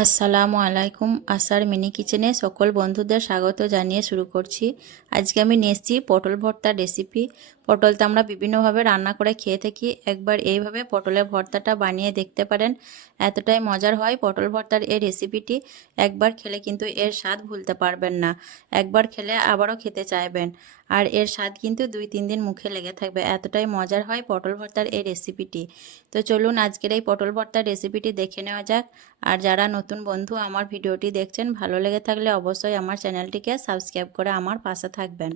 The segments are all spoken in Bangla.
আসসালামু আলাইকুম। আসার মিনি কিচেনে সকল বন্ধুদের স্বাগত জানিয়ে শুরু করছি। আজকে আমি নিয়ে এসেছি পটল ভর্তার রেসিপি। পটল তো আমরা বিভিন্নভাবে রান্না করে খেয়ে থাকি, একবার এইভাবে পটলের ভর্তাটা বানিয়ে দেখতে পারেন। এতটাই মজার হয় পটল ভর্তার এই রেসিপিটি। একবার খেলে কিন্তু এর স্বাদ ভুলতে পারবেন না। একবার খেলে আবারও খেতে চাইবেন। আর এর স্বাদ কিন্তু 2-3 দিন মুখে লেগে থাকবে, এতটাই মজার হয় পটল ভর্তার এই রেসিপিটি। তো চলুন আজকের এই পটল ভর্তার রেসিপিটি দেখে নেওয়া যাক। আর যারা নতুন বন্ধু আমার ভিডিওটি দেখছেন, ভালো লেগে থাকলে অবশ্যই আমার চ্যানেলটিকে সাবস্ক্রাইব করে আমার পাশে থাকবেন।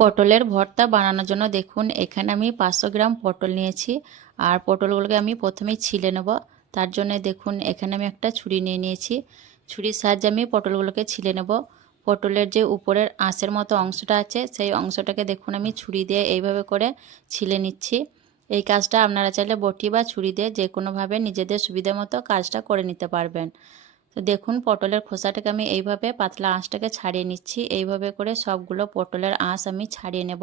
পটলের ভর্তা বানানোর জন্য দেখুন এখানে আমি 500 গ্রাম পটল নিয়েছি। আর পটলগুলোকে আমি প্রথমেই ছিলে নেব। তার জন্য দেখুন এখানে আমি একটা ছুরি নিয়ে নিয়েছি। ছুরির সাহায্যে আমি পটলগুলোকে ছিলে নেব। পটলের যে উপরের আঁশের মতো অংশটা আছে, সেই অংশটাকে দেখুন আমি ছুরি দিয়ে এইভাবে করে ছিলে নিচ্ছি। এই কাজটা আপনারা চাইলে বটি বা ছুরি দিয়ে যে কোনোভাবে নিজেদের সুবিধা মতো কাজটা করে নিতে পারবেন। তো দেখুন পটলের খোসাটাকে আমি এইভাবে পাতলা আঁশটাকে ছাড়িয়ে নিচ্ছি। এইভাবে করে সবগুলো পটলের আঁশ আমি ছাড়িয়ে নেব।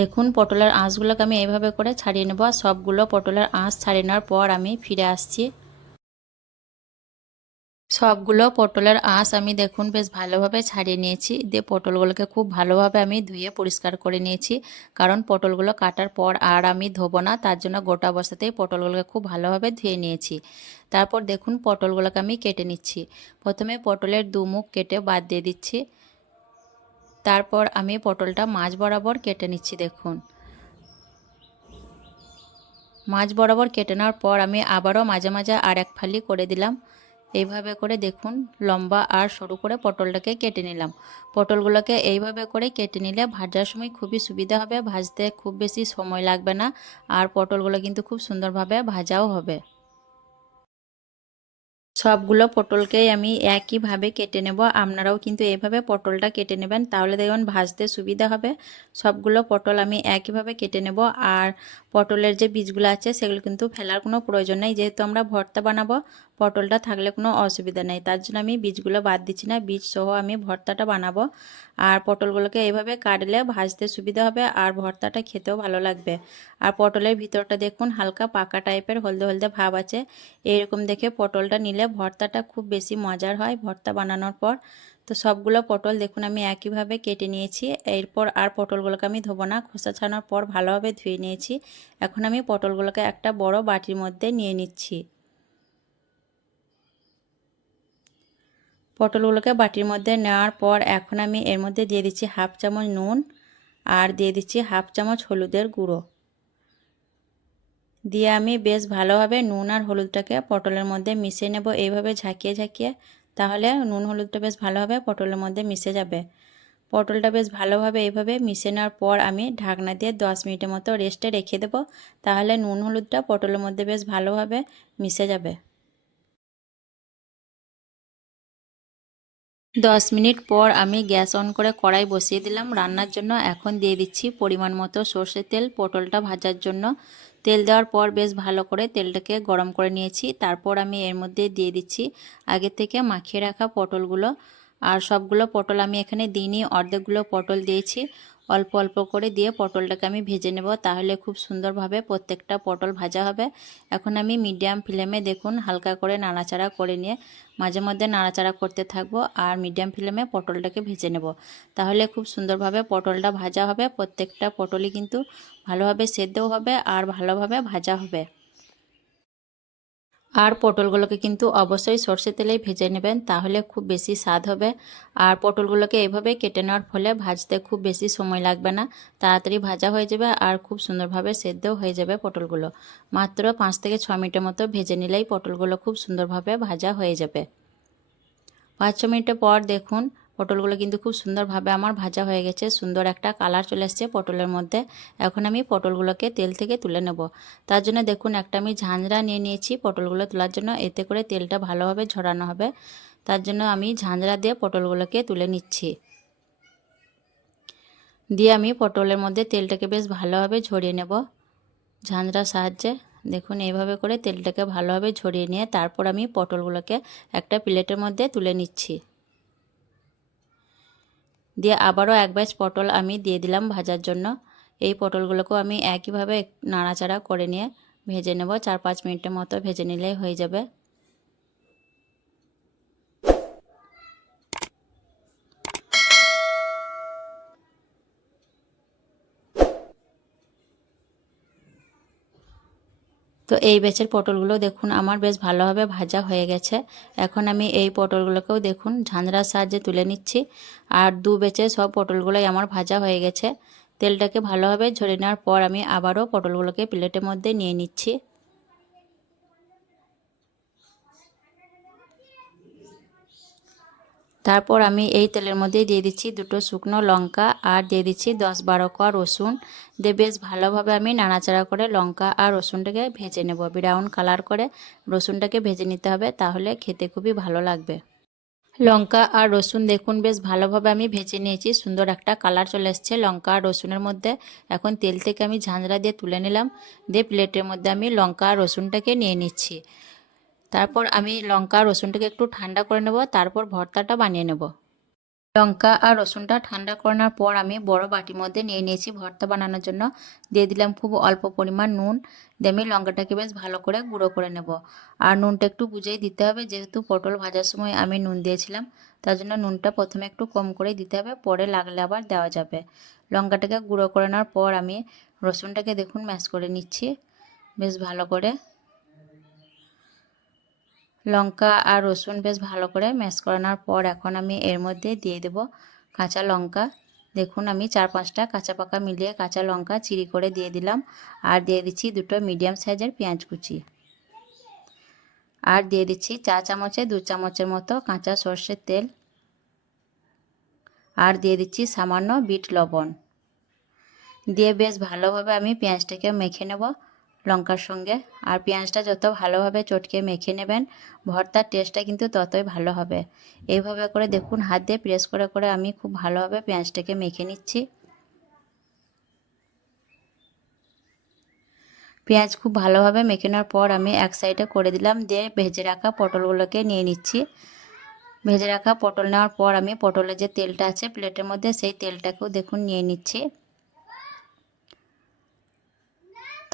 দেখুন পটলের আঁশগুলোকে আমি এইভাবে করে ছাড়িয়ে নেব। সবগুলো পটলের আঁশ ছাড়িয়ে নেওয়ার পর আমি ফিরে আসছি। সবগুলো পটলের আঁশ আমি দেখুন বেশ ভালোভাবে ছাড়িয়ে নিয়েছি। দিয়ে পটলগুলোকে খুব ভালোভাবে আমি ধুয়ে পরিষ্কার করে নিয়েছি, কারণ পটলগুলো কাটার পর আর আমি ধোবো না, তার জন্য গোটা অবস্থাতেই পটলগুলোকে খুব ভালোভাবে ধুয়ে নিয়েছি। তারপর দেখুন পটলগুলোকে আমি কেটে নিচ্ছি। প্রথমে পটলের দুমুখ কেটে বাদ দিয়ে দিচ্ছি। তারপর আমি পটলটা মাঝ বরাবর কেটে নিচ্ছি। দেখুন মাঝ বরাবর কেটে নেওয়ার পর আমি আবারও মাঝে মাঝে আর এক ফালি করে দিলাম। এইভাবে করে দেখুন লম্বা আর সরু করে পটলটাকে কেটে নিলাম। পটলগুলোকে এইভাবে করে কেটে নিলে ভাজার সময় খুবই সুবিধা হবে, ভাজতে খুব বেশি সময় লাগবে না। আর পটলগুলো কিন্তু খুব সুন্দরভাবে ভাজাও হবে। সবগুলো পটলকেই আমি একইভাবে কেটে নেব। আপনারাও কিন্তু এইভাবে পটলটা কেটে নেবেন, তাহলে দেখবেন ভাজতে সুবিধা হবে। সবগুলো পটল আমি একইভাবে কেটে নেব। আর পটলের যে বীজগুলো আছে সেগুলো কিন্তু ফেলার কোনো প্রয়োজন নেই, যেহেতু আমরা ভর্তা বানাবো। পটলটা থাকলে কোনো অসুবিধা নেই, তার জন্য আমি বীজগুলো বাদ দিচ্ছি না। বীজ সহ আমি ভর্তাটা বানাবো। আর পটলগুলোকে এইভাবে কাটলে ভাজতে সুবিধা হবে আর ভর্তাটা খেতেও ভালো লাগবে। আর পটলের ভিতরটা দেখুন হালকা পাকা টাইপের হলদে হলদে ভাব আছে। এইরকম দেখে পটলটা নিলে ভর্তাটা খুব বেশি মজার হয় ভর্তা বানানোর পর। তো সবগুলো পটল দেখুন আমি একইভাবে কেটে নিয়েছি। এরপর আর পটলগুলোকে আমি ধোবো না, খোসা ছাড়ানোর পর ভালোভাবে ধুয়ে নিয়েছি। এখন আমি পটলগুলোকে একটা বড় বাটির মধ্যে নিয়ে নিচ্ছি। পটলগুলোকে বাটির মধ্যে নেওয়ার পর এখন আমি এর মধ্যে দিয়ে দিচ্ছি হাফ চামচ নুন আর দিয়ে দিচ্ছি হাফ চামচ হলুদের গুঁড়ো। দিয়ে আমি বেশ ভালোভাবে নুন আর হলুদটাকে পটলের মধ্যে মিশিয়ে নেব, এইভাবে ঝাঁকিয়ে ঝাঁকিয়ে। তাহলে নুন হলুদটা বেশ ভালোভাবে পটলের মধ্যে মিশে যাবে। পটলটা বেশ ভালোভাবে এইভাবে মিশিয়ে নেওয়ার পর আমি ঢাকনা দিয়ে 10 মিনিটের মতো রেস্টে রেখে দেব। তাহলে নুন হলুদটা পটলের মধ্যে বেশ ভালোভাবে মিশে যাবে। 10 মিনিট পর আমি গ্যাস অন করে কড়াই বসিয়ে দিলাম রান্নার জন্য। এখন দিয়ে দিচ্ছি পরিমাণ মতো সর্ষের তেল পটলটা ভাজার জন্য। তেল দেওয়ার পর বেশ ভালো করে তেলটাকে গরম করে নিয়েছি। তারপর আমি এর মধ্যে দিয়ে দিচ্ছি আগে থেকে মাখিয়ে রাখা পটলগুলো। আর সবগুলো পটল আমি এখানে দিইনি, অর্ধেকগুলো পটল দিয়েছি। অল্প অল্প করে দিয়ে পটলটাকে আমি ভেজে নেব, তাহলে খুব সুন্দরভাবে প্রত্যেকটা পটল ভাজা হবে। এখন আমি মিডিয়াম ফ্লেমে দেখুন হালকা করে নাড়াচাড়া করে নিয়ে মাঝে মধ্যে নাড়াচাড়া করতে থাকবো আর মিডিয়াম ফ্লেমে পটলটাকে ভেজে নেব। তাহলে খুব সুন্দরভাবে পটলটা ভাজা হবে। প্রত্যেকটা পটলই কিন্তু ভালোভাবে সেদ্ধও হবে আর ভালোভাবে ভাজা হবে। আর পটলগুলোকে কিন্তু অবশ্যই সরষের তেলেই ভেজে নেবেন, তাহলে খুব বেশি স্বাদ হবে। আর পটলগুলোকে এইভাবে কেটে নেওয়ার ফলে ভাজতে খুব বেশি সময় লাগবে না, তাড়াতাড়ি ভাজা হয়ে যাবে আর খুব সুন্দরভাবে সেদ্ধও হয়ে যাবে পটলগুলো। মাত্র 5 থেকে 6 মিনিটের মতো ভেজে নিলেই পটলগুলো খুব সুন্দরভাবে ভাজা হয়ে যাবে। 5-6 মিনিট পর দেখুন পটলগুলো কিন্তু খুব সুন্দরভাবে আমার ভাজা হয়ে গেছে, সুন্দর একটা কালার চলে এসেছে পটলের মধ্যে। এখন আমি পটলগুলোকে তেল থেকে তুলে নেব। তার জন্য দেখুন একটা আমি ঝাঁঝরা নিয়ে নিয়েছি পটলগুলো তোলার জন্য, এতে করে তেলটা ভালোভাবে ঝরানো হবে। তার জন্য আমি ঝাঁঝরা দিয়ে পটলগুলোকে তুলে নিচ্ছি। দিয়ে আমি পটলের মধ্যে তেলটাকে বেশ ভালোভাবে ঝরিয়ে নেব ঝাঁঝরার সাহায্যে। দেখুন এইভাবে করে তেলটাকে ভালোভাবে ঝরিয়ে নিয়ে তারপর আমি পটলগুলোকে একটা প্লেটের মধ্যে তুলে নিচ্ছি। দিয়ে আবারও এক ব্যাচ পটল আমি দিয়ে দিলাম ভাজার জন্য। এই পটলগুলোকেও আমি একইভাবে নাড়াচাড়া করে নিয়ে ভেজে নেব। 4-5 মিনিটের মতো ভেজে নিলেই হয়ে যাবে। তো এই ব্যাচের পটলগুলো দেখুন আমার বেশ ভালোভাবে ভাজা হয়ে গেছে। এখন আমি এই পটলগুলোকেও দেখুন ঝাঁঝরার সাহায্যে তুলে নিচ্ছি। আর 2 ব্যাচের সব পটলগুলোই আমার ভাজা হয়ে গেছে। তেলটাকে ভালোভাবে ঝরিয়ে নেওয়ার পর আমি আবারও পটলগুলোকে প্লেটের মধ্যে নিয়ে নিচ্ছি। তারপর আমি এই তেলের মধ্যে দিয়ে দিচ্ছি 2টো শুকনো লঙ্কা আর দিয়ে দিচ্ছি 10-12 কোয়া রসুন। দিয়ে বেশ ভালোভাবে আমি নাড়াচাড়া করে লঙ্কা আর রসুনটাকে ভেজে নেব। ব্রাউন কালার করে রসুনটাকে ভেজে নিতে হবে, তাহলে খেতে খুবই ভালো লাগবে। লঙ্কা আর রসুন দেখুন বেশ ভালোভাবে আমি ভেজে নিয়েছি। সুন্দর একটা কালার চলে এসছে লঙ্কা আর রসুনের মধ্যে। এখন তেল থেকে আমি ঝাঁঝরা দিয়ে তুলে নিলাম। দিয়ে প্লেটের মধ্যে আমি লঙ্কা আর রসুনটাকে নিয়ে নিচ্ছি। তারপর আমি লঙ্কা আর রসুনটাকে একটু ঠান্ডা করে নেব, তারপর ভর্তাটা বানিয়ে নেব। লঙ্কা আর রসুনটা ঠান্ডা করানোর পর আমি বড় বাটির মধ্যে নিয়ে নিয়েছি ভর্তা বানানোর জন্য। দিয়ে দিলাম খুব অল্প পরিমাণ নুন। দিয়ে আমি লঙ্কাটাকে বেশ ভালো করে গুঁড়ো করে নেব। আর নুনটা একটু বুঝেই দিতে হবে, যেহেতু পটল ভাজার সময় আমি নুন দিয়েছিলাম, তার জন্য নুনটা প্রথমে একটু কম করেই দিতে হবে, পরে লাগলে আবার দেওয়া যাবে। লঙ্কাটাকে গুঁড়ো করে নেওয়ার পর আমি রসুনটাকে দেখুন ম্যাশ করে নিচ্ছি বেশ ভালো করে। লঙ্কা আর রসুন বেশ ভালো করে ম্যাশ করানোর পর এখন আমি এর মধ্যে দিয়ে দেব কাঁচা লঙ্কা। দেখুন আমি 4-5টা কাঁচা পাকা মিলিয়ে কাঁচা লঙ্কা চিড়ি করে দিয়ে দিলাম। আর দিয়ে দিচ্ছি 2টো মিডিয়াম সাইজের পেঁয়াজ কুচি। আর দিয়ে দিচ্ছি 4 চামচে 2 চামচের মতো কাঁচা সর্ষের তেল। আর দিয়ে দিচ্ছি সামান্য বিট লবণ। দিয়ে বেশ ভালোভাবে আমি পেঁয়াজটাকে মেখে নেব লঙ্কার সঙ্গে। আর পেঁয়াজটা যত ভালোভাবে চটকে মেখে নেবেন, ভর্তার টেস্টটা কিন্তু ততই ভালো হবে। এইভাবে করে দেখুন হাত দিয়ে প্রেস করে করে আমি খুব ভালোভাবে পেঁয়াজটাকে মেখে নিচ্ছি। পেঁয়াজ খুব ভালোভাবে মেখে নেওয়ার পর আমি এক সাইডে করে দিলাম। দিয়ে ভেজে রাখা পটলগুলোকে নিয়ে নিচ্ছি। ভেজে রাখা পটল নেওয়ার পর আমি পটলের যে তেলটা আছে প্লেটের মধ্যে, সেই তেলটাকেও দেখুন নিয়ে নিচ্ছি।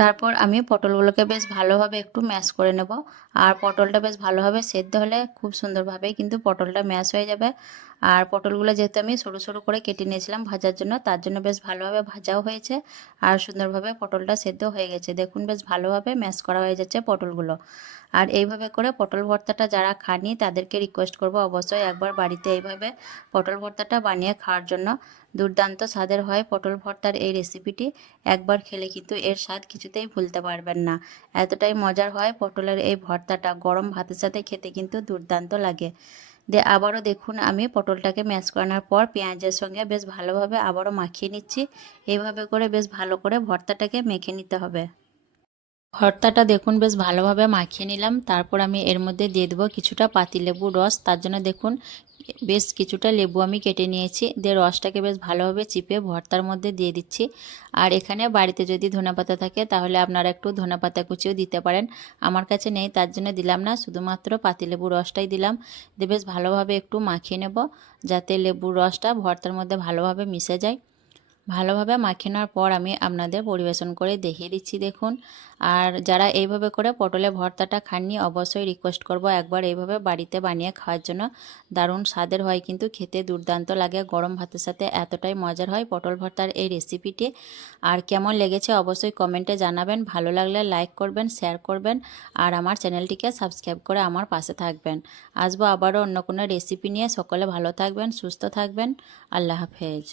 তারপর আমি পটলগুলোকে বেশ ভালোভাবে একটু ম্যাশ করে নেব। আর পটলটা বেশ ভালোভাবে সেদ্ধ হলে খুব সুন্দরভাবেই কিন্তু পটলটা ম্যাশ হয়ে যাবে। আর পটলগুলো যেহেতু আমি সরু সরু করে কেটে নিয়েছিলাম ভাজার জন্য, তার জন্য বেশ ভালোভাবে ভাজাও হয়েছে আর সুন্দরভাবে পটলটা সেদ্ধ হয়ে গেছে। দেখুন বেশ ভালোভাবে ম্যাশ করা হয়ে যাচ্ছে পটলগুলো। আর এইভাবে করে পটল ভর্তাটা যারা খাননি তাদেরকে রিকোয়েস্ট করব অবশ্যই একবার বাড়িতে এইভাবে পটল ভর্তাটা বানিয়ে খাওয়ার জন্য। দুর্দান্ত স্বাদের হয় পটল ভর্তার এই রেসিপিটি। একবার খেলে কিন্তু এর স্বাদ কিছুতেই ভুলতে পারবেন না। এতটাই মজার হয় পটলের এই ভর্তাটা, গরম ভাতের সাথে খেতে কিন্তু দুর্দান্ত লাগে। দিয়ে আবারও দেখুন আমি পটলটাকে ম্যাশ করানোর পর পেঁয়াজের সঙ্গে বেশ ভালোভাবে আবারও মাখিয়ে নিচ্ছি। এইভাবে করে বেশ ভালো করে ভর্তাটাকে মেখে নিতে হবে। ভর্তাটা দেখুন বেশ ভালোভাবে মাখিয়ে নিলাম। তারপর আমি এর মধ্যে দিয়ে দেবো কিছুটা পাতিলেবুর রস। তার জন্য দেখুন বেশ কিছুটা লেবু আমি কেটে নিয়েছি। দিয়ে রসটাকে বেশ ভালোভাবে চিপে ভর্তার মধ্যে দিয়ে দিচ্ছি। আর এখানে বাড়িতে যদি ধনেপাতা থাকে তাহলে আপনারা একটু ধনেপাতা কুচিও দিতে পারেন। আমার কাছে নেই, তার জন্য দিলাম না, শুধুমাত্র পাতিলেবুর রসটাই দিলাম। দিয়ে বেশ ভালোভাবে একটু মাখিয়ে নেব, যাতে লেবুর রসটা ভর্তার মধ্যে ভালোভাবে মিশে যায়। ভালোভাবে মাখিয়ে নেওয়ার পর আমি আপনাদের পরিবেশন করে দেখিয়ে দিচ্ছি দেখুন। আর যারা এইভাবে করে পটলের ভর্তাটা খাননি অবশ্যই রিকোয়েস্ট করব একবার এইভাবে বাড়িতে বানিয়ে খাওয়ার জন্য। দারুণ স্বাদের হয় কিন্তু খেতে দুর্দান্ত লাগে, গরম ভাতের সাথে এতটাই মজার হয় পটল ভর্তার এই রেসিপিটি। আর কেমন লেগেছে অবশ্যই কমেন্টে জানাবেন। ভালো লাগলে লাইক করবেন, শেয়ার করবেন আর আমার চ্যানেলটিকে সাবস্ক্রাইব করে আমার পাশে থাকবেন। আসবো আবারও অন্য কোনো রেসিপি নিয়ে। সকলে ভালো থাকবেন, সুস্থ থাকবেন। আল্লাহ হাফেজ।